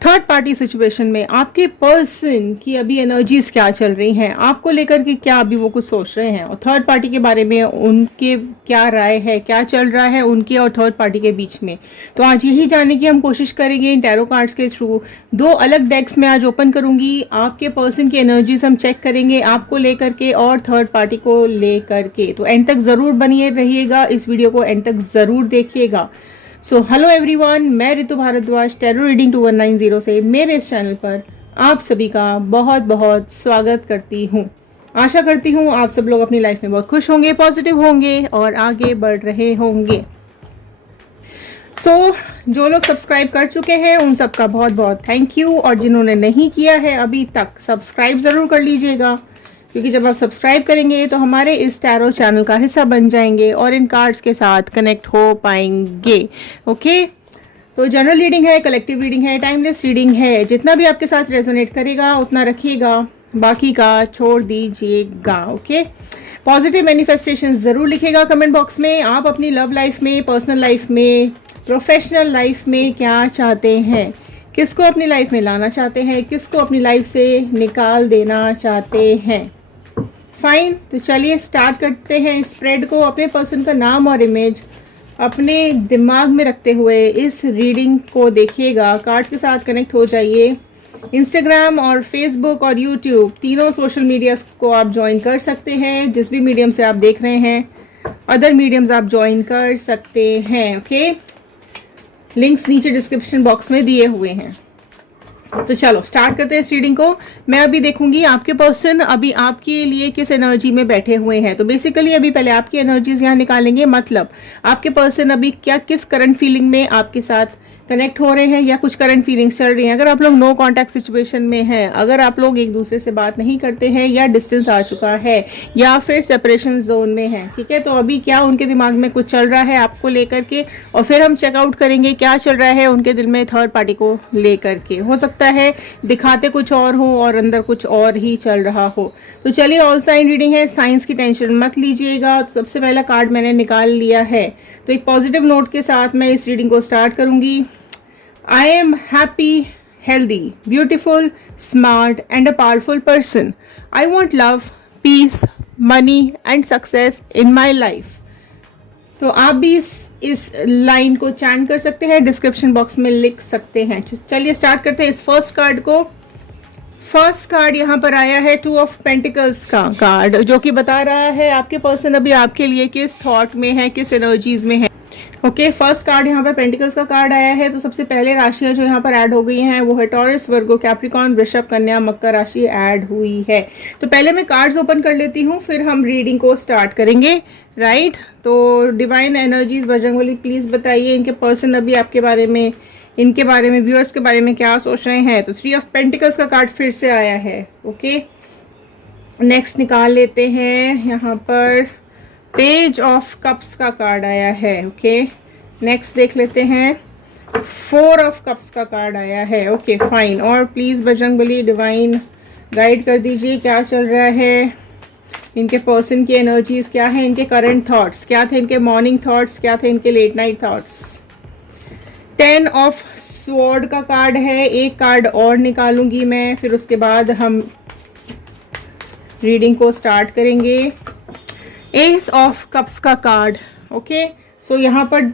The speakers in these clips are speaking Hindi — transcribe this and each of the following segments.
थर्ड पार्टी सिचुएशन में आपके पर्सन की अभी एनर्जीज क्या चल रही हैं, आपको लेकर के क्या अभी वो कुछ सोच रहे हैं, और थर्ड पार्टी के बारे में उनके क्या राय है, क्या चल रहा है उनके और थर्ड पार्टी के बीच में। तो आज यही जानने की हम कोशिश करेंगे इन टैरो कार्ड्स के थ्रू। दो अलग डेक्स में आज ओपन करूंगी, आपके पर्सन की एनर्जीज हम चेक करेंगे आपको लेकर के और थर्ड पार्टी को लेकर के। तो एंड तक ज़रूर बनिए रहिएगा, इस वीडियो को एंड तक ज़रूर देखिएगा। सो हेलो एवरीवन, मैं ऋतु भारद्वाज टैरो रीडिंग 2190 से मेरे इस चैनल पर आप सभी का बहुत बहुत स्वागत करती हूँ। आशा करती हूँ आप सब लोग अपनी लाइफ में बहुत खुश होंगे, पॉजिटिव होंगे और आगे बढ़ रहे होंगे। जो लोग सब्सक्राइब कर चुके हैं उन सब का बहुत बहुत थैंक यू, और जिन्होंने नहीं किया है अभी तक सब्सक्राइब ज़रूर कर लीजिएगा, क्योंकि जब आप सब्सक्राइब करेंगे तो हमारे इस टैरो चैनल का हिस्सा बन जाएंगे और इन कार्ड्स के साथ कनेक्ट हो पाएंगे। ओके, तो जनरल रीडिंग है, कलेक्टिव रीडिंग है, टाइमलेस रीडिंग है, जितना भी आपके साथ रेजोनेट करेगा उतना रखिएगा, बाकी का छोड़ दीजिएगा। ओके, पॉजिटिव मैनिफेस्टेशन ज़रूर लिखिएगा कमेंट बॉक्स में। आप अपनी लव लाइफ में, पर्सनल लाइफ में, प्रोफेशनल लाइफ में क्या चाहते हैं, किसको अपनी लाइफ में लाना चाहते हैं, किसको अपनी लाइफ से निकाल देना चाहते हैं। फाइन, तो चलिए स्टार्ट करते हैं स्प्रेड को। अपने पर्सन का नाम और इमेज अपने दिमाग में रखते हुए इस रीडिंग को देखिएगा, कार्ड्स के साथ कनेक्ट हो जाइए। इंस्टाग्राम और फेसबुक और यूट्यूब तीनों सोशल मीडिया को आप ज्वाइन कर सकते हैं, जिस भी मीडियम से आप देख रहे हैं अदर मीडियम्स आप ज्वाइन कर सकते हैं। ओके, लिंक्स नीचे डिस्क्रिप्शन बॉक्स में दिए हुए हैं। तो चलो स्टार्ट करते हैं इस रीडिंग को। मैं अभी देखूंगी आपके पर्सन अभी आपके लिए किस एनर्जी में बैठे हुए हैं। तो बेसिकली अभी पहले आपकी एनर्जीज यहाँ निकालेंगे, मतलब आपके पर्सन अभी क्या किस करंट फीलिंग में आपके साथ कनेक्ट हो रहे हैं या कुछ करंट फीलिंग्स चल रही हैं। अगर आप लोग नो कांटेक्ट सिचुएशन में हैं, अगर आप लोग एक दूसरे से बात नहीं करते हैं या डिस्टेंस आ चुका है या फिर सेपरेशन जोन में है, ठीक है, तो अभी क्या उनके दिमाग में कुछ चल रहा है आपको लेकर के, और फिर हम चेकआउट करेंगे क्या चल रहा है उनके दिल में थर्ड पार्टी को लेकर के। हो सकता है दिखाते कुछ और हो और अंदर कुछ और ही चल रहा हो। तो चलिए, ऑल साइन रीडिंग है, साइंस की टेंशन मत लीजिएगा। तो सबसे पहला कार्ड मैंने निकाल लिया है, तो एक पॉजिटिव नोट के साथ मैं इस रीडिंग को स्टार्ट करूंगी। I am happy, healthy, beautiful, smart and a powerful person. I want love, peace, money and success in my life. तो आप भी इस लाइन को चैंट कर सकते हैं, डिस्क्रिप्शन बॉक्स में लिख सकते हैं। चलिए स्टार्ट करते हैं इस फर्स्ट कार्ड को। फर्स्ट कार्ड यहाँ पर आया है टू ऑफ पेंटिकल्स का कार्ड, जो कि बता रहा है आपके पर्सन अभी आपके लिए किस थॉट में है, किस एनर्जीज में है। ओके, फर्स्ट कार्ड यहाँ पर पेंटिकल्स का कार्ड आया है। तो सबसे पहले राशियाँ जो यहाँ पर ऐड हो गई हैं वो है टॉरस, वर्गो, कैप्रिकॉर्न, वृषभ, कन्या, मकर राशि ऐड हुई है। तो पहले मैं कार्ड्स ओपन कर लेती हूँ, फिर हम रीडिंग को स्टार्ट करेंगे, राइट। तो डिवाइन एनर्जीज बजरंगबली प्लीज़ बताइए इनके पर्सन अभी आपके बारे में, इनके बारे में, व्यूअर्स के बारे में क्या सोच रहे हैं। तो 3 ऑफ पेंटिकल्स का कार्ड फिर से आया है। ओके, नेक्स्ट निकाल लेते हैं, यहाँ पर पेज ऑफ कप्स का कार्ड आया है। ओके, नेक्स्ट देख लेते हैं, 4 ऑफ कप्स का कार्ड आया है। ओके फाइन, और प्लीज़ बजरंगबली डिवाइन गाइड कर दीजिए क्या चल रहा है, इनके पर्सन की एनर्जीज क्या है, इनके करंट थॉट्स क्या थे, इनके मॉर्निंग थॉट्स क्या थे, इनके late night thoughts. 10 of sword का कार्ड है, एक कार्ड और निकालूंगी मैं, फिर उसके बाद हम रीडिंग को स्टार्ट करेंगे। एस ऑफ कप्स का कार्ड। ओके, सो यहाँ पर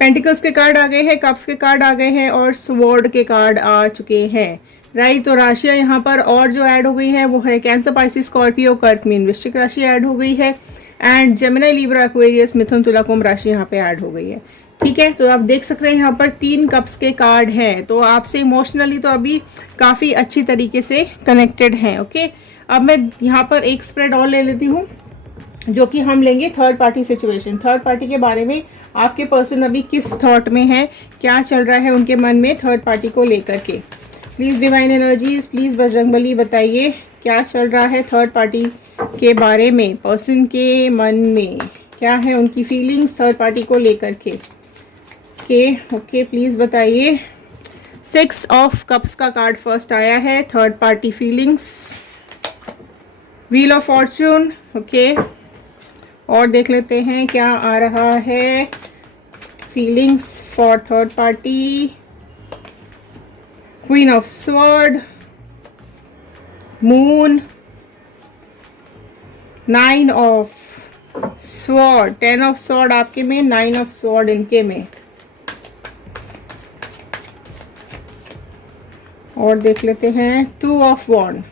पेंटिकल्स के कार्ड आ गए हैं, कप्स के कार्ड आ गए हैं और स्वॉर्ड के कार्ड आ चुके हैं, राइट। तो राशियाँ यहाँ पर और जो ऐड हो गई है वो है कैंसर, पाइसिस, स्कॉर्पियो, कर्क, मीन, वृश्चिक राशि ऐड हो गई है, एंड जेमिनी, लिब्रा, एक्वेरियस, मिथुन, तुला, कुंभ राशि यहाँ पे ऐड हो गई है। ठीक है, तो आप देख सकते हैं यहाँ पर 3 कप्स के कार्ड हैं, तो आपसे इमोशनली तो अभी काफ़ी अच्छी तरीके से कनेक्टेड हैं। ओके, अब मैं यहाँ पर एक स्प्रेड और ले लेती हूँ, जो कि हम लेंगे third party situation. Third party के बारे में आपके पर्सन अभी किस थॉट में है, क्या चल रहा है उनके मन में थर्ड पार्टी को लेकर के। Please divine energies, please Bajrangbali बताइए क्या चल रहा है थर्ड पार्टी के बारे में, पर्सन के मन में क्या है उनकी फीलिंग्स थर्ड पार्टी को लेकर के। ओके, प्लीज़ बताइए। 6 ऑफ कप्स का कार्ड फर्स्ट आया है, third party feelings, wheel of Fortune. Okay, और देख लेते हैं क्या आ रहा है feelings for third party. Queen of sword, moon, 9 of sword, 10 of sword आपके में, 9 ऑफ स्वॉर्ड इनके में। और देख लेते हैं 2 ऑफ वॉन्ड।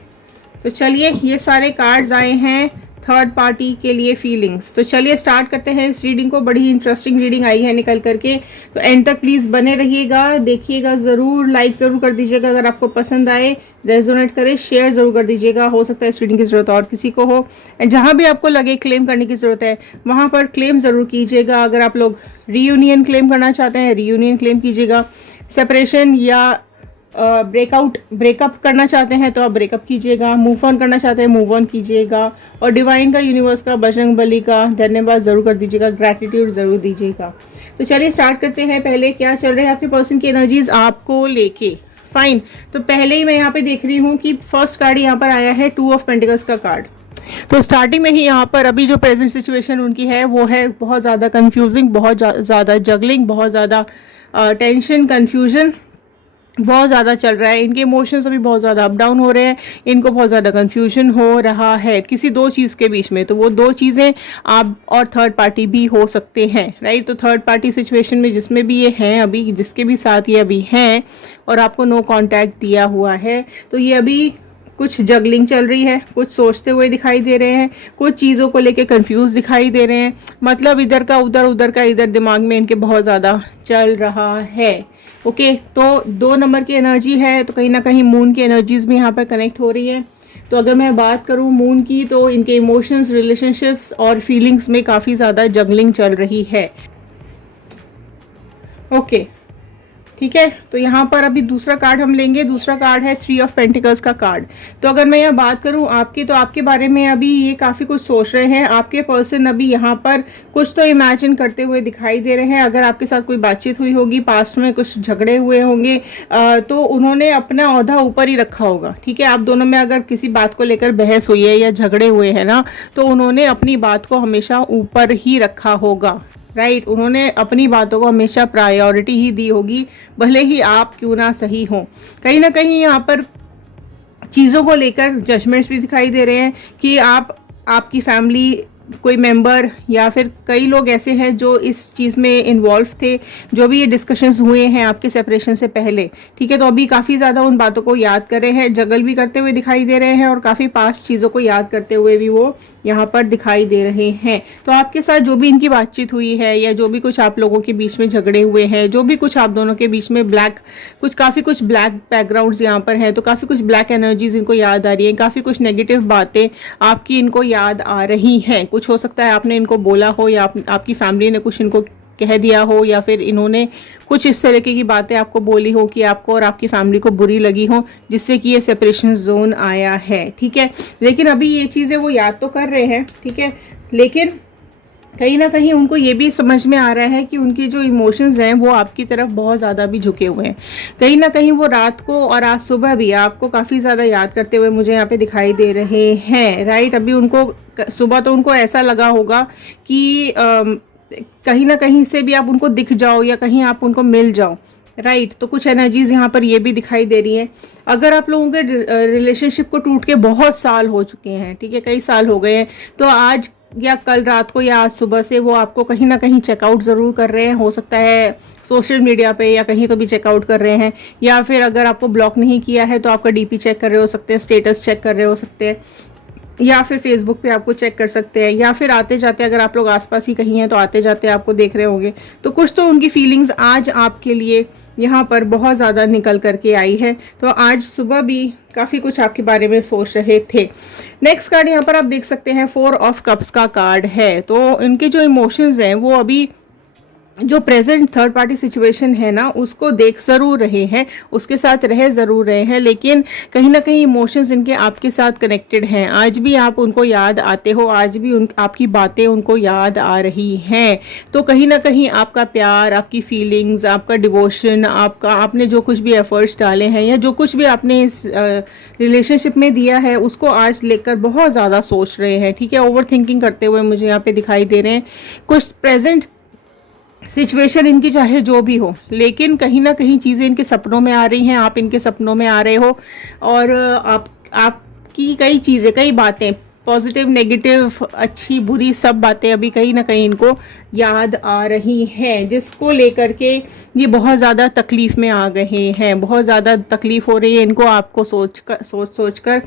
तो चलिए ये सारे कार्ड्स आए हैं थर्ड पार्टी के लिए फीलिंग्स। तो चलिए स्टार्ट करते हैं इस रीडिंग को। बड़ी इंटरेस्टिंग रीडिंग आई है निकल करके, तो एंड तक प्लीज़ बने रहिएगा, देखिएगा ज़रूर, लाइक ज़रूर कर दीजिएगा अगर आपको पसंद आए, रेजोनेट करे, शेयर ज़रूर कर दीजिएगा। हो सकता है इस रीडिंग की ज़रूरत और किसी को हो, एंड जहाँ भी आपको लगे क्लेम करने की ज़रूरत है वहाँ पर क्लेम ज़रूर कीजिएगा। अगर आप लोग रीयूनियन क्लेम करना चाहते हैं, रीयूनियन क्लेम कीजिएगा। सेपरेशन या ब्रेकअप करना चाहते हैं तो आप ब्रेकअप कीजिएगा। मूव ऑन करना चाहते हैं, मूव ऑन कीजिएगा। और डिवाइन का, यूनिवर्स का, बजरंग बली का धन्यवाद ज़रूर कर दीजिएगा, ग्रैटिट्यूड ज़रूर दीजिएगा। तो चलिए स्टार्ट करते हैं। पहले क्या चल रहा है आपके पर्सन की एनर्जीज आपको लेके। फाइन, तो पहले ही मैं यहाँ पे देख रही हूँ कि फर्स्ट कार्ड यहाँ पर आया है 2 ऑफ पेंटिकल्स का कार्ड। तो स्टार्टिंग में ही यहाँ पर अभी जो प्रेजेंट सिचुएशन उनकी है वो है बहुत ज़्यादा कंफ्यूजिंग, बहुत ज़्यादा जगलिंग, बहुत ज़्यादा टेंशन, कन्फ्यूजन बहुत ज़्यादा चल रहा है। इनके इमोशंस अभी बहुत ज़्यादा अप डाउन हो रहे हैं, इनको बहुत ज़्यादा कन्फ्यूजन हो रहा है किसी दो चीज़ के बीच में। तो वो दो चीज़ें आप और थर्ड पार्टी भी हो सकते हैं, राइट। तो थर्ड पार्टी सिचुएशन में जिसमें भी ये हैं अभी, जिसके भी साथ ये अभी हैं और आपको नो कांटेक्ट दिया हुआ है, तो ये अभी कुछ जगलिंग चल रही है, कुछ सोचते हुए दिखाई दे रहे हैं, कुछ चीज़ों को लेके कंफ्यूज दिखाई दे रहे हैं। मतलब इधर का उधर, उधर का इधर, दिमाग में इनके बहुत ज़्यादा चल रहा है। ओके, तो 2 नंबर की एनर्जी है, तो कहीं ना कहीं मून की एनर्जीज भी यहाँ पर कनेक्ट हो रही है। तो अगर मैं बात करूँ मून की, तो इनके इमोशंस, रिलेशनशिप्स और फीलिंग्स में काफ़ी ज़्यादा जगलिंग चल रही है। ओके, ठीक है। तो यहाँ पर अभी दूसरा कार्ड हम लेंगे। दूसरा कार्ड है 3 ऑफ पेंटिकल्स का कार्ड। तो अगर मैं यहाँ बात करूँ आपकी, तो आपके बारे में अभी ये काफ़ी कुछ सोच रहे हैं। आपके पर्सन अभी यहाँ पर कुछ तो इमेजिन करते हुए दिखाई दे रहे हैं। अगर आपके साथ कोई बातचीत हुई होगी, पास्ट में कुछ झगड़े हुए होंगे, तो उन्होंने अपना औहदा ऊपर ही रखा होगा, ठीक है। आप दोनों में अगर किसी बात को लेकर बहस हुई है या झगड़े हुए हैं ना, तो उन्होंने अपनी बात को हमेशा ऊपर ही रखा होगा, राइट। उन्होंने अपनी बातों को हमेशा प्रायोरिटी ही दी होगी, भले ही आप क्यों ना सही हों। कहीं ना कहीं यहाँ पर चीज़ों को लेकर जजमेंट्स भी दिखाई दे रहे हैं कि आपकी फैमिली कोई मेंबर या फिर कई लोग ऐसे हैं जो इस चीज़ में इन्वॉल्व थे, जो भी ये डिस्कशंस हुए हैं आपके सेपरेशन से पहले, ठीक है। तो अभी काफ़ी ज़्यादा उन बातों को याद कर रहे हैं, जगल भी करते हुए दिखाई दे रहे हैं और काफ़ी पास्ट चीज़ों को याद करते हुए भी वो यहाँ पर दिखाई दे रहे हैं। तो आपके साथ जो भी इनकी बातचीत हुई है या जो भी कुछ आप लोगों के बीच में झगड़े हुए हैं, जो भी कुछ आप दोनों के बीच में काफ़ी कुछ ब्लैक बैकग्राउंड्स यहाँ पर हैं, तो काफ़ी कुछ ब्लैक एनर्जीज इनको याद आ रही हैं, काफ़ी कुछ नेगेटिव बातें आपकी इनको याद आ रही हैं। कुछ हो सकता है आपने इनको बोला हो या आपकी फैमिली ने कुछ इनको कह दिया हो, या फिर इन्होंने कुछ इस तरीके की बातें आपको बोली हो कि आपको और आपकी फैमिली को बुरी लगी हो, जिससे कि ये सेपरेशन जोन आया है, ठीक है। लेकिन अभी ये चीज़ें वो याद तो कर रहे हैं, ठीक है, लेकिन कहीं ना कहीं उनको ये भी समझ में आ रहा है कि उनकी जो इमोशंस हैं वो आपकी तरफ बहुत ज़्यादा भी झुके हुए हैं। कहीं ना कहीं वो रात को और आज सुबह भी आपको काफ़ी ज़्यादा याद करते हुए मुझे यहाँ पे दिखाई दे रहे हैं, राइट। अभी उनको सुबह तो उनको ऐसा लगा होगा कि कहीं ना कहीं से भी आप उनको दिख जाओ या कहीं आप उनको मिल जाओ, राइट। तो कुछ एनर्जीज यहाँ पर ये भी दिखाई दे रही हैं। अगर आप लोगों के रिलेशनशिप को टूट के बहुत साल हो चुके हैं, ठीक है, कई साल हो गए हैं, तो आज या कल रात को या आज सुबह से वो आपको कहीं ना कहीं चेकआउट ज़रूर कर रहे हैं। हो सकता है सोशल मीडिया पे या कहीं तो भी चेकआउट कर रहे हैं, या फिर अगर आपको ब्लॉक नहीं किया है तो आपका डीपी चेक कर रहे हो सकते हैं, स्टेटस चेक कर रहे हो सकते हैं, या फिर फेसबुक पे आपको चेक कर सकते हैं, या फिर आते जाते अगर आप लोग आसपास ही कहीं हैं तो आते जाते आपको देख रहे होंगे। तो कुछ तो उनकी फीलिंग्स आज आपके लिए यहाँ पर बहुत ज़्यादा निकल करके आई है। तो आज सुबह भी काफ़ी कुछ आपके बारे में सोच रहे थे। नेक्स्ट कार्ड यहाँ पर आप देख सकते हैं 4 ऑफ कप्स का कार्ड है। तो इनके जो इमोशंस हैं वो अभी जो प्रेजेंट थर्ड पार्टी सिचुएशन है ना, उसको देख ज़रूर रहे हैं, उसके साथ रह ज़रूर रहे हैं, लेकिन कहीं ना कहीं इमोशंस इनके आपके साथ कनेक्टेड हैं। आज भी आप उनको याद आते हो, आज भी आपकी बातें उनको याद आ रही हैं। तो कहीं ना कहीं आपका प्यार, आपकी फीलिंग्स, आपका डिवोशन, आपने जो कुछ भी एफर्ट्स डाले हैं या जो कुछ भी आपने इस रिलेशनशिप में दिया है, उसको आज लेकर बहुत ज़्यादा सोच रहे हैं, ठीक है। ओवर थिंकिंग करते हुए मुझे यहाँ पे दिखाई दे रहे हैं। कुछ प्रेजेंट सिचुएशन इनकी चाहे जो भी हो, लेकिन कहीं ना कहीं चीज़ें इनके सपनों में आ रही हैं, आप इनके सपनों में आ रहे हो, और आपकी कई चीज़ें, कई बातें, पॉजिटिव नेगेटिव, अच्छी बुरी, सब बातें अभी कहीं ना कहीं इनको याद आ रही हैं, जिसको लेकर के ये बहुत ज़्यादा तकलीफ़ में आ गए हैं, बहुत ज़्यादा तकलीफ़ हो रही है इनको, आपको सोच कर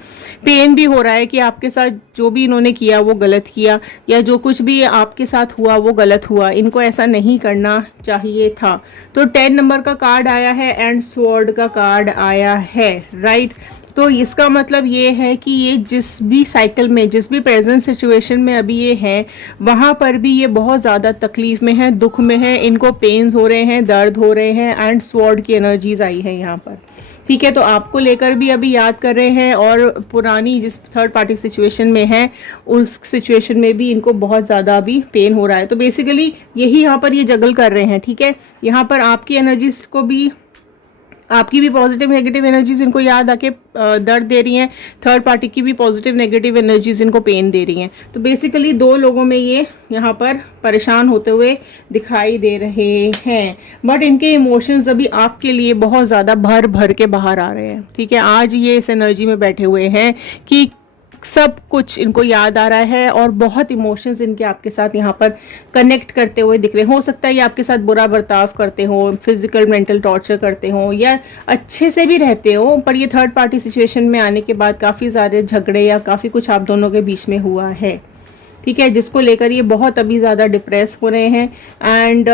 पेन भी हो रहा है कि आपके साथ जो भी इन्होंने किया वो गलत किया, या जो कुछ भी आपके साथ हुआ वो गलत हुआ, इनको ऐसा नहीं करना चाहिए था। तो 10 नंबर का कार्ड आया है एंड स्वॉर्ड का कार्ड आया है, राइट। तो इसका मतलब ये है कि ये जिस भी साइकिल में, जिस भी प्रेजेंट सिचुएशन में अभी ये है, वहाँ पर भी ये बहुत ज़्यादा तकलीफ़ में है, दुख में है, इनको पेन्स हो रहे हैं, दर्द हो रहे हैं, एंड स्वॉर्ड की एनर्जीज आई है यहाँ पर, ठीक है। तो आपको लेकर भी अभी याद कर रहे हैं, और पुरानी जिस थर्ड पार्टी सिचुएशन में है उस सिचुएशन में भी इनको बहुत ज़्यादा अभी पेन हो रहा है। तो बेसिकली यही यहाँ पर ये जगल कर रहे हैं, ठीक है। यहाँ पर आपकी एनर्जीज को भी, आपकी भी पॉजिटिव नेगेटिव एनर्जीज इनको याद आके दर्द दे रही हैं, थर्ड पार्टी की भी पॉजिटिव नेगेटिव एनर्जीज इनको पेन दे रही हैं। तो बेसिकली दो लोगों में ये यहाँ पर परेशान होते हुए दिखाई दे रहे हैं, बट इनके इमोशंस अभी आपके लिए बहुत ज़्यादा भर भर के बाहर आ रहे हैं, ठीक है। आज ये इस एनर्जी में बैठे हुए हैं कि सब कुछ इनको याद आ रहा है, और बहुत इमोशंस इनके आपके साथ यहाँ पर कनेक्ट करते हुए दिख रहे हैं। हो सकता है ये आपके साथ बुरा बर्ताव करते हो, फिजिकल मेंटल टॉर्चर करते हो, या अच्छे से भी रहते हो, पर ये थर्ड पार्टी सिचुएशन में आने के बाद काफ़ी सारे झगड़े या काफ़ी कुछ आप दोनों के बीच में हुआ है, ठीक है, जिसको लेकर ये बहुत अभी ज़्यादा डिप्रेस हो रहे हैं। एंड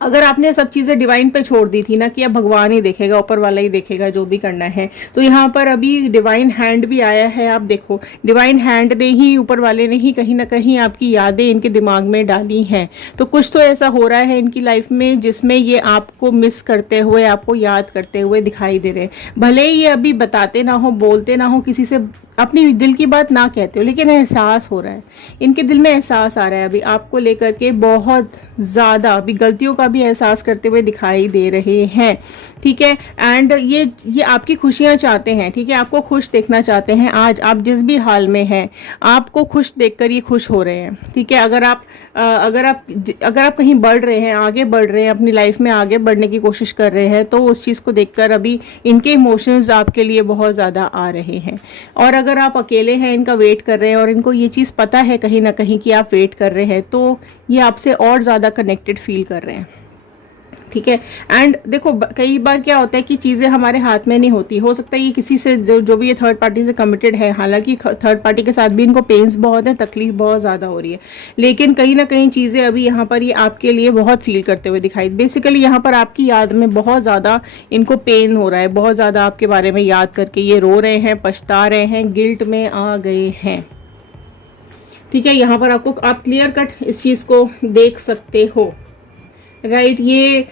अगर आपने सब चीज़ें डिवाइन पे छोड़ दी थी ना, कि अब भगवान ही देखेगा, ऊपर वाला ही देखेगा जो भी करना है, तो यहाँ पर अभी डिवाइन हैंड भी आया है। आप देखो, डिवाइन हैंड ने ही, ऊपर वाले ने ही कहीं ना कहीं आपकी यादें इनके दिमाग में डाली हैं। तो कुछ तो ऐसा हो रहा है इनकी लाइफ में जिसमें ये आपको मिस करते हुए, आपको याद करते हुए दिखाई दे रहे हैं। भले ही ये अभी बताते ना हो, बोलते ना हो, किसी से अपनी दिल की बात ना कहते हो, लेकिन एहसास हो रहा है, इनके दिल में एहसास आ रहा है अभी आपको लेकर के, बहुत ज़्यादा अभी गलतियों का भी एहसास करते हुए दिखाई दे रहे हैं, ठीक है। एंड ये आपकी खुशियाँ चाहते हैं, ठीक है, आपको खुश देखना चाहते हैं। आज आप जिस भी हाल में हैं, आपको खुश देखकर ये खुश हो रहे हैं, ठीक है। अगर आप कहीं बढ़ रहे हैं, आगे बढ़ रहे हैं, अपनी लाइफ में आगे बढ़ने की कोशिश कर रहे हैं, तो उस चीज़ को देखकर अभी इनके इमोशंस आपके लिए बहुत ज़्यादा आ रहे हैं। और अगर आप अकेले हैं, इनका वेट कर रहे हैं, और इनको ये चीज़ पता है कहीं ना कहीं कि आप वेट कर रहे हैं, तो ये आपसे और ज़्यादा कनेक्टेड फील कर रहे हैं, ठीक है। एंड देखो, कई बार क्या होता है कि चीज़ें हमारे हाथ में नहीं होती, हो सकता है ये किसी से जो भी ये थर्ड पार्टी से कमिटेड है, हालांकि थर्ड पार्टी के साथ भी इनको पेन्स बहुत है, तकलीफ बहुत ज़्यादा हो रही है, लेकिन कहीं ना कहीं चीज़ें अभी यहाँ पर ये आपके लिए बहुत फील करते हुए दिखाई। बेसिकली यहाँ पर आपकी याद में बहुत ज़्यादा इनको पेन हो रहा है, बहुत ज़्यादा आपके बारे में याद करके ये रो रहे हैं, पछता रहे हैं, गिल्ट में आ गए हैं, ठीक है। यहाँ पर आप क्लियर कट इस चीज़ को देख सकते हो, राइट। ये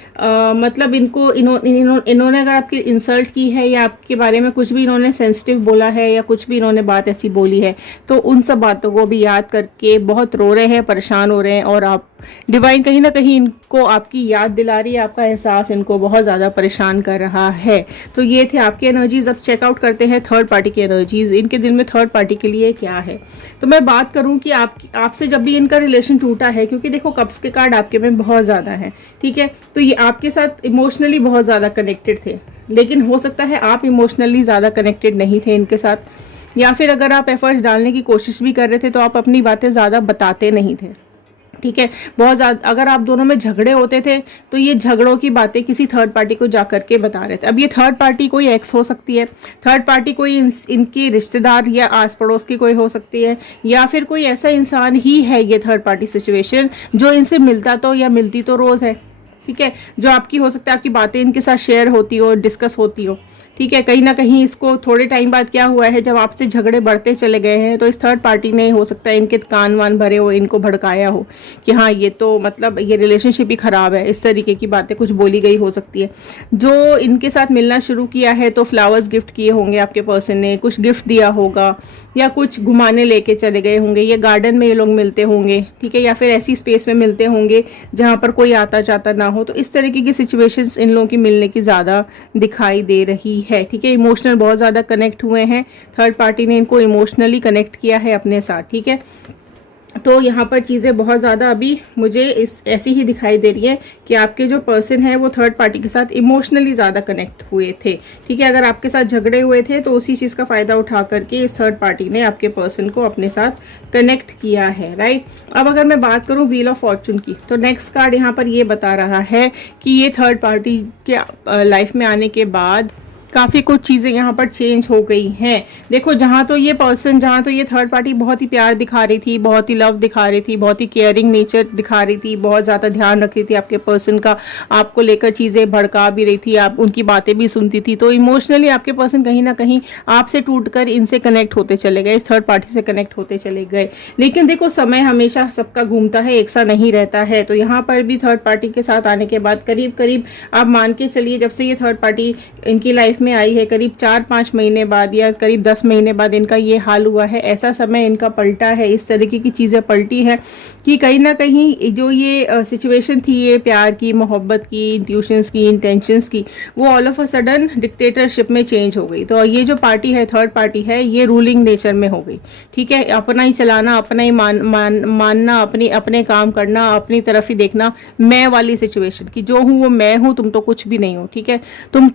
मतलब इन्होंने अगर आपकी इंसल्ट की है, या आपके बारे में कुछ भी इन्होंने सेंसिटिव बोला है, या कुछ भी इन्होंने बात ऐसी बोली है, तो उन सब बातों को भी याद करके बहुत रो रहे हैं, परेशान हो रहे हैं, और आप डिवाइन कहीं ना कहीं इनको आपकी याद दिला रही है, आपका एहसास इनको बहुत ज़्यादा परेशान कर रहा है। तो ये थे आपकी एनर्जीज। अब चेकआउट करते हैं थर्ड पार्टी की एनर्जीज, इनके दिल में थर्ड पार्टी के लिए क्या है। तो मैं बात करूं कि आपसे जब भी इनका रिलेशन टूटा है, क्योंकि देखो कप्स के कार्ड आपके में बहुत ज़्यादा है, ठीक है, तो ये आपके साथ इमोशनली बहुत ज़्यादा कनेक्टेड थे, लेकिन हो सकता है आप इमोशनली ज़्यादा कनेक्टेड नहीं थे इनके साथ, या फिर अगर आप एफर्ट्स डालने की कोशिश भी कर रहे थे तो आप अपनी बातें ज़्यादा बताते नहीं थे, ठीक है। बहुत ज़्यादा अगर आप दोनों में झगड़े होते थे तो ये झगड़ों की बातें किसी थर्ड पार्टी को जा कर के बता रहे थे। अब ये थर्ड पार्टी कोई एक्स हो सकती है, थर्ड पार्टी कोई इनकी रिश्तेदार या आस पड़ोस की कोई हो सकती है, या फिर कोई ऐसा इंसान ही है ये थर्ड पार्टी सिचुएशन जो इनसे मिलता तो या मिलती तो रोज़ है, ठीक है, जो आपकी हो सकता है आपकी बातें इनके साथ शेयर होती हो, डिस्कस होती हो, ठीक है। कहीं ना कहीं इसको थोड़े टाइम बाद क्या हुआ है, जब आपसे झगड़े बढ़ते चले गए हैं, तो इस थर्ड पार्टी ने हो सकता है इनके कान वान भरे हो, इनको भड़काया हो कि हाँ ये तो मतलब ये रिलेशनशिप ही ख़राब है, इस तरीके की बातें कुछ बोली गई हो सकती है। जो इनके साथ मिलना शुरू किया है तो फ्लावर्स गिफ्ट किए होंगे आपके पर्सन ने, कुछ गिफ्ट दिया होगा, या कुछ घुमाने लेके चले गए होंगे, या गार्डन में ये लोग मिलते होंगे, ठीक है, या फिर ऐसी स्पेस में मिलते होंगे जहाँ पर कोई आता जाता ना हो। तो इस तरीके की सिचुएशंस इन लोगों की मिलने की ज़्यादा दिखाई दे रही है, ठीक है। इमोशनल बहुत ज़्यादा कनेक्ट हुए हैं, थर्ड पार्टी ने इनको इमोशनली कनेक्ट किया है अपने साथ, ठीक है। तो यहाँ पर चीज़ें बहुत ज़्यादा अभी मुझे इस ऐसी ही दिखाई दे रही है कि आपके जो पर्सन है वो थर्ड पार्टी के साथ इमोशनली ज़्यादा कनेक्ट हुए थे। ठीक है, अगर आपके साथ झगड़े हुए थे तो उसी चीज़ का फ़ायदा उठा करके इस थर्ड पार्टी ने आपके पर्सन को अपने साथ कनेक्ट किया है, राइट। अब अगर मैं बात करूँ व्हील ऑफ फॉर्चून की, तो नेक्स्ट कार्ड यहाँ पर ये बता रहा है कि ये थर्ड पार्टी के लाइफ में आने के बाद काफ़ी कुछ चीज़ें यहाँ पर चेंज हो गई हैं। देखो, जहाँ तो ये थर्ड पार्टी बहुत ही प्यार दिखा रही थी, बहुत ही लव दिखा रही थी, बहुत ही केयरिंग नेचर दिखा रही थी, बहुत ज़्यादा ध्यान रख रही थी आपके पर्सन का, आपको लेकर चीज़ें भड़का भी रही थी, आप उनकी बातें भी सुनती थी, तो इमोशनली आपके पर्सन कहीं ना कहीं आपसे टूटकर इनसे कनेक्ट होते चले गए, इस थर्ड पार्टी से कनेक्ट होते चले गए। लेकिन देखो, समय हमेशा सबका घूमता है, एक सा नहीं रहता है। तो यहाँ पर भी थर्ड पार्टी के साथ आने के बाद करीब करीब आप मान के चलिए, जब से ये थर्ड पार्टी इनकी लाइफ में आई है, करीब 4-5 महीने बाद या करीब 10 महीने बाद इनका ये हाल हुआ है। ऐसा समय इनका पलटा है, इस तरीके की चीज़ें पलटी है कि कहीं ना कहीं जो ये सिचुएशन थी, ये प्यार की, मोहब्बत की, इंट्यूशंस की, इंटेंशंस की, वो all of a sudden dictatorship में चेंज हो गई। तो ये जो पार्टी है, थर्ड पार्टी है, ये रूलिंग नेचर में हो गई। ठीक है, अपना ही चलाना, अपना ही मानना, अपने काम करना, अपनी तरफ ही देखना, मैं वाली सिचुएशन की जो हूँ वो मैं हूँ, तुम तो कुछ भी नहीं हो। ठीक है, तुम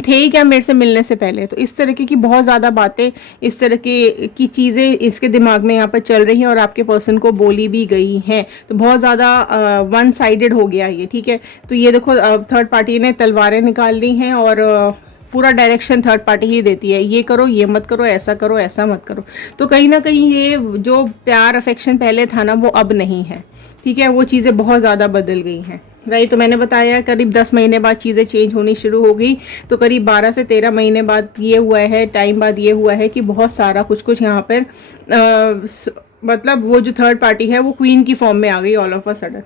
थे ही क्या मेरे से मिलने से पहले। तो इस तरीके की बहुत ज़्यादा बातें, इस तरह की चीज़ें इसके दिमाग में यहाँ पर चल रही हैं और आपके पर्सन को बोली भी गई हैं। तो बहुत ज़्यादा वन साइडेड हो गया ये। ठीक है, तो ये देखो, थर्ड पार्टी ने तलवारें निकाल ली हैं और पूरा डायरेक्शन थर्ड पार्टी ही देती है, ये करो, ये मत करो, ऐसा मत करो। तो कहीं ना कहीं ये जो प्यार अफेक्शन पहले था ना, वो अब नहीं है। ठीक है, वो चीज़ें बहुत ज़्यादा बदल गई हैं, राइट। तो मैंने बताया करीब 10 महीने बाद चीज़ें चेंज होनी शुरू हो गई। तो करीब 12 से 13 महीने बाद ये हुआ है, टाइम बाद ये हुआ है कि बहुत सारा कुछ यहाँ पर मतलब वो जो थर्ड पार्टी है वो क्वीन की फॉर्म में आ गई ऑल ऑफ अ सडन।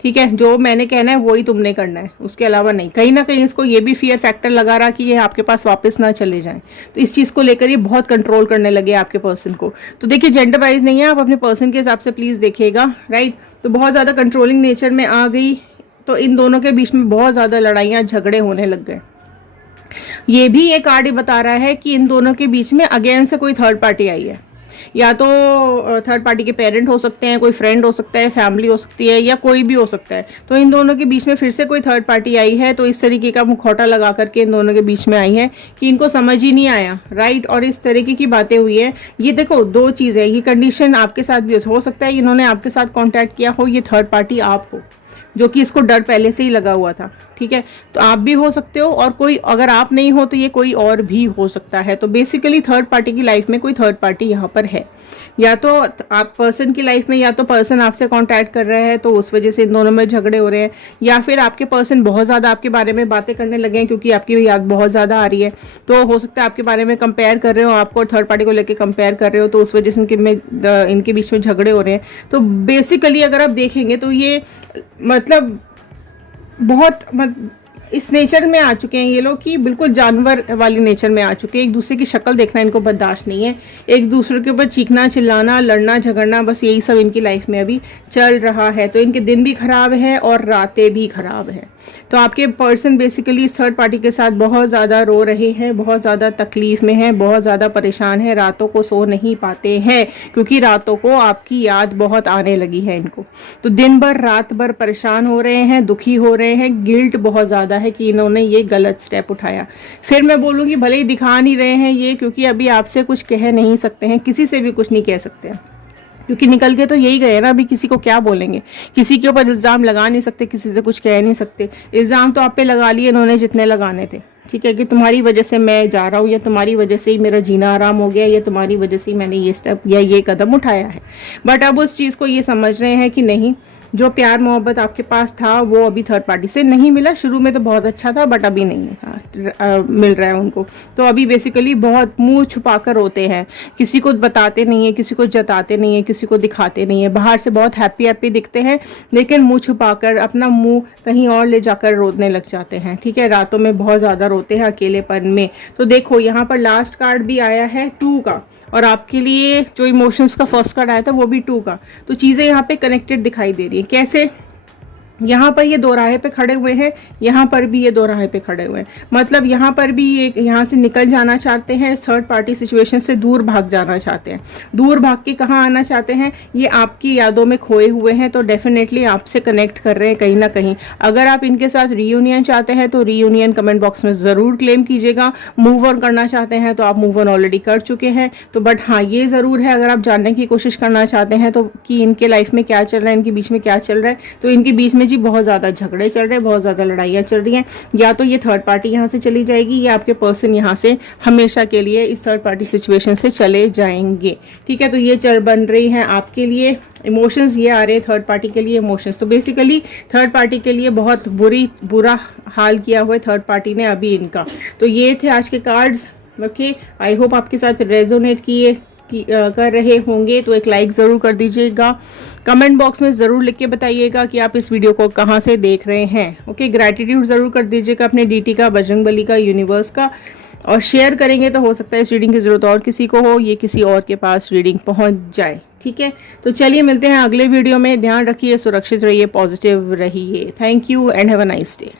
ठीक है, जो मैंने कहना है वही तुमने करना है, उसके अलावा नहीं। कहीं ना कहीं इसको ये भी फियर फैक्टर लगा रहा कि ये आपके पास वापस ना चले जाएं। तो इस चीज़ को लेकर ये बहुत कंट्रोल करने लगे आपके पर्सन को। तो देखिए, जेंडर वाइज नहीं है, आप अपने पर्सन के हिसाब से प्लीज़ देखिएगा, राइट। तो बहुत ज़्यादा कंट्रोलिंग नेचर में आ गई, तो इन दोनों के बीच में बहुत ज़्यादा लड़ाइयाँ झगड़े होने लग गए। ये भी एक कार्ड बता रहा है कि इन दोनों के बीच में अगेन से कोई थर्ड पार्टी आई है। या तो थर्ड पार्टी के पेरेंट हो सकते हैं, कोई फ्रेंड हो सकता है, फैमिली हो सकती है, या कोई भी हो सकता है। तो इन दोनों के बीच में फिर से कोई थर्ड पार्टी आई है। तो इस तरीके का मुखौटा लगा करके इन दोनों के बीच में आई है कि इनको समझ ही नहीं आया, राइट। और इस तरीके की बातें हुई है। ये देखो, दो चीज़ें, ये कंडीशन आपके साथ भी हो सकता है इन्होंने आपके साथ कॉन्टैक्ट किया हो, ये थर्ड पार्टी आप हो, जो कि इसको डर पहले से ही लगा हुआ था। ठीक है, तो आप भी हो सकते हो, और कोई, अगर आप नहीं हो तो ये कोई और भी हो सकता है। तो बेसिकली थर्ड पार्टी की लाइफ में कोई थर्ड पार्टी यहाँ पर है। या तो आप पर्सन की लाइफ में, या तो पर्सन आपसे कांटेक्ट कर रहे हैं तो उस वजह से इन दोनों में झगड़े हो रहे हैं, या फिर आपके पर्सन बहुत ज़्यादा आपके बारे में बातें करने लगे हैं क्योंकि आपकी याद बहुत ज़्यादा आ रही है। तो हो सकता है आपके बारे में कंपेयर कर रहे हो, आपको थर्ड पार्टी को लेकर कंपेयर कर रहे हो, तो उस वजह से इनके बीच में झगड़े हो रहे हैं। तो बेसिकली अगर आप देखेंगे तो ये मतलब इस नेचर में आ चुके हैं ये लोग कि बिल्कुल जानवर वाली नेचर में आ चुके हैं। एक दूसरे की शक्ल देखना इनको बर्दाश्त नहीं है, एक दूसरे के ऊपर चीखना, चिल्लाना, लड़ना, झगड़ना, बस यही सब इनकी लाइफ में अभी चल रहा है। तो इनके दिन भी खराब है और रातें भी खराब है। तो आपके पर्सन बेसिकली इस थर्ड पार्टी के साथ बहुत ज़्यादा रो रहे हैं, बहुत ज़्यादा तकलीफ़ में हैं, बहुत ज़्यादा परेशान है, रातों को सो नहीं पाते हैं क्योंकि रातों को आपकी याद बहुत आने लगी है इनको। तो दिन भर रात भर परेशान हो रहे हैं, दुखी हो रहे हैं, गिल्ट बहुत ज़्यादा है कि इन्होंने ये गलत स्टेप उठाया। फिर मैं बोलूँगी, भले ही दिखा नहीं रहे हैं ये, क्योंकि अभी आपसे कुछ कह नहीं सकते हैं, किसी से भी कुछ नहीं कह सकते हैं, क्योंकि निकल के तो यही गए ना। अभी किसी को क्या बोलेंगे, किसी के ऊपर इल्ज़ाम लगा नहीं सकते, किसी से कुछ कह नहीं सकते। इल्ज़ाम तो आप पे लगा लिए इन्होंने जितने लगाने थे। ठीक है, कि तुम्हारी वजह से मैं जा रहा हूँ, या तुम्हारी वजह से ही मेरा जीना आराम हो गया, या तुम्हारी वजह से ही मैंने ये स्टेप या ये कदम उठाया है। बट अब उस चीज़ को ये समझ रहे हैं कि नहीं, जो प्यार मोहब्बत आपके पास था वो अभी थर्ड पार्टी से नहीं मिला। शुरू में तो बहुत अच्छा था बट अभी नहीं मिल रहा है उनको। तो अभी बेसिकली बहुत मुंह छुपा कर रोते हैं, किसी को बताते नहीं है, किसी को जताते नहीं है, किसी को दिखाते नहीं है। बाहर से बहुत हैप्पी हैप्पी दिखते हैं लेकिन मुंह छुपा कर अपना मुंह कहीं और ले जाकर रोने लग जाते हैं। ठीक है, रातों में बहुत ज़्यादा रोते हैं अकेलेपन में। तो देखो, यहाँ पर लास्ट कार्ड भी आया है 2 का, और आपके लिए जो इमोशंस का फर्स्ट कार्ड आया था वो भी 2 का। तो चीज़ें यहाँ पे कनेक्टेड दिखाई दे रही है। कैसे? यहाँ पर ये दो राहे पे खड़े हुए हैं, यहाँ पर भी ये दो राहे पे खड़े हुए हैं, मतलब यहाँ पर भी एक यहाँ से निकल जाना चाहते हैं, थर्ड पार्टी सिचुएशन से दूर भाग जाना चाहते हैं। दूर भाग के कहाँ आना चाहते हैं, ये आपकी यादों में खोए हुए हैं, तो डेफिनेटली आपसे कनेक्ट कर रहे हैं कहीं ना कहीं। अगर आप इनके साथ रीयूनियन चाहते हैं तो रीयूनियन कमेंट बॉक्स में ज़रूर क्लेम कीजिएगा। मूव ऑन करना चाहते हैं तो आप मूव ऑन ऑलरेडी कर चुके हैं। तो बट हाँ, ये ज़रूर है, अगर आप जानने की कोशिश करना चाहते हैं तो कि इनके लाइफ में क्या चल रहा है, इनके बीच में क्या चल रहा है, तो इनके बीच में जी बहुत ज़्यादा झगड़े चल रहे हैं, बहुत ज़्यादा लड़ाइयाँ चल रही हैं। या तो ये थर्ड पार्टी यहाँ से चली जाएगी या आपके पर्सन यहाँ से हमेशा के लिए इस थर्ड पार्टी सिचुएशन से चले जाएंगे। ठीक है, तो ये चल बन रही हैं आपके लिए इमोशंस, ये आ रहे हैं थर्ड पार्टी के लिए इमोशंस। तो बेसिकली थर्ड पार्टी के लिए बहुत बुरा हाल किया हुआ है थर्ड पार्टी ने अभी इनका। तो ये थे आज के कार्ड्स। ओके, आई होप आपके साथ रेजोनेट कर रहे होंगे। तो एक लाइक ज़रूर कर दीजिएगा, कमेंट बॉक्स में ज़रूर लिख के बताइएगा कि आप इस वीडियो को कहाँ से देख रहे हैं। ओके, ग्रैटिट्यूड ज़रूर कर दीजिएगा अपने डीटी का, बजरंगबली का, यूनिवर्स का, और शेयर करेंगे तो हो सकता है इस रीडिंग की ज़रूरत और किसी को हो, ये किसी और के पास रीडिंग पहुँच जाए। ठीक है, तो चलिए मिलते हैं अगले वीडियो में। ध्यान रखिए, सुरक्षित रहिए, पॉजिटिव रहिए। Thank you and have a nice day.